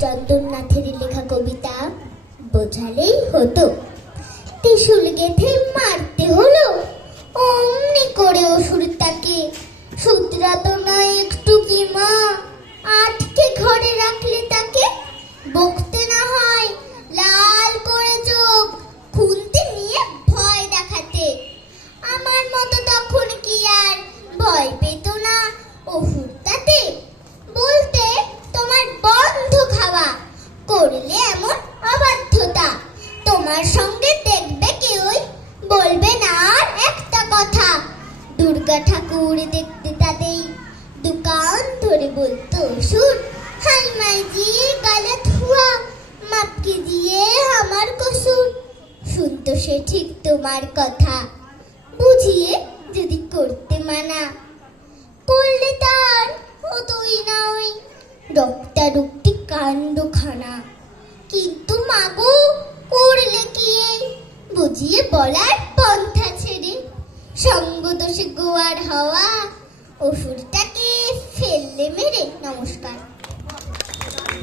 চন্দননাথের লেখা কবিতা বোঝালেই হতো। ত্রিশূল গেঁথে মারতে হলো অমনি করে অসুর তাকে। শুধরাতো না একটু কি মা, আটকে ঘরে রাখলে তাকে। বকতে না হয় লাল করে চোখ, খুন্তি নিয়ে ভয় দেখাতে। আমার মতো তখন কি আর ভয় পেত না অসুর তাতে। বলতে তোমার বন্ধ খাওয়া, করলে এমন অবাধ্যতা। তোমার সঙ্গে দেখবে কেউই, বলবে না আর একটা কথা। দুর্গা ঠাকুর দেখতে তাতেই দোকান ধরে বলতো অসুর, হাই মাইজি গালত হুয়া, মাপ কিজিয়ে আমার কসুর। শুনতো সে ঠিক তোমার কথা, বুঝিয়ে যদি করতে মানা। করলে তার হতোই না ওই রক্তারক্তি কাণ্ডখানা। কিন্তু মাগো করলে কি এই, বুঝিয়ে বলার পন্থা ছেড়ে। সঙ্গ দোষে গোয়ার হওয়া, অসুরটাকে ফেললে মেরে। নমস্কার।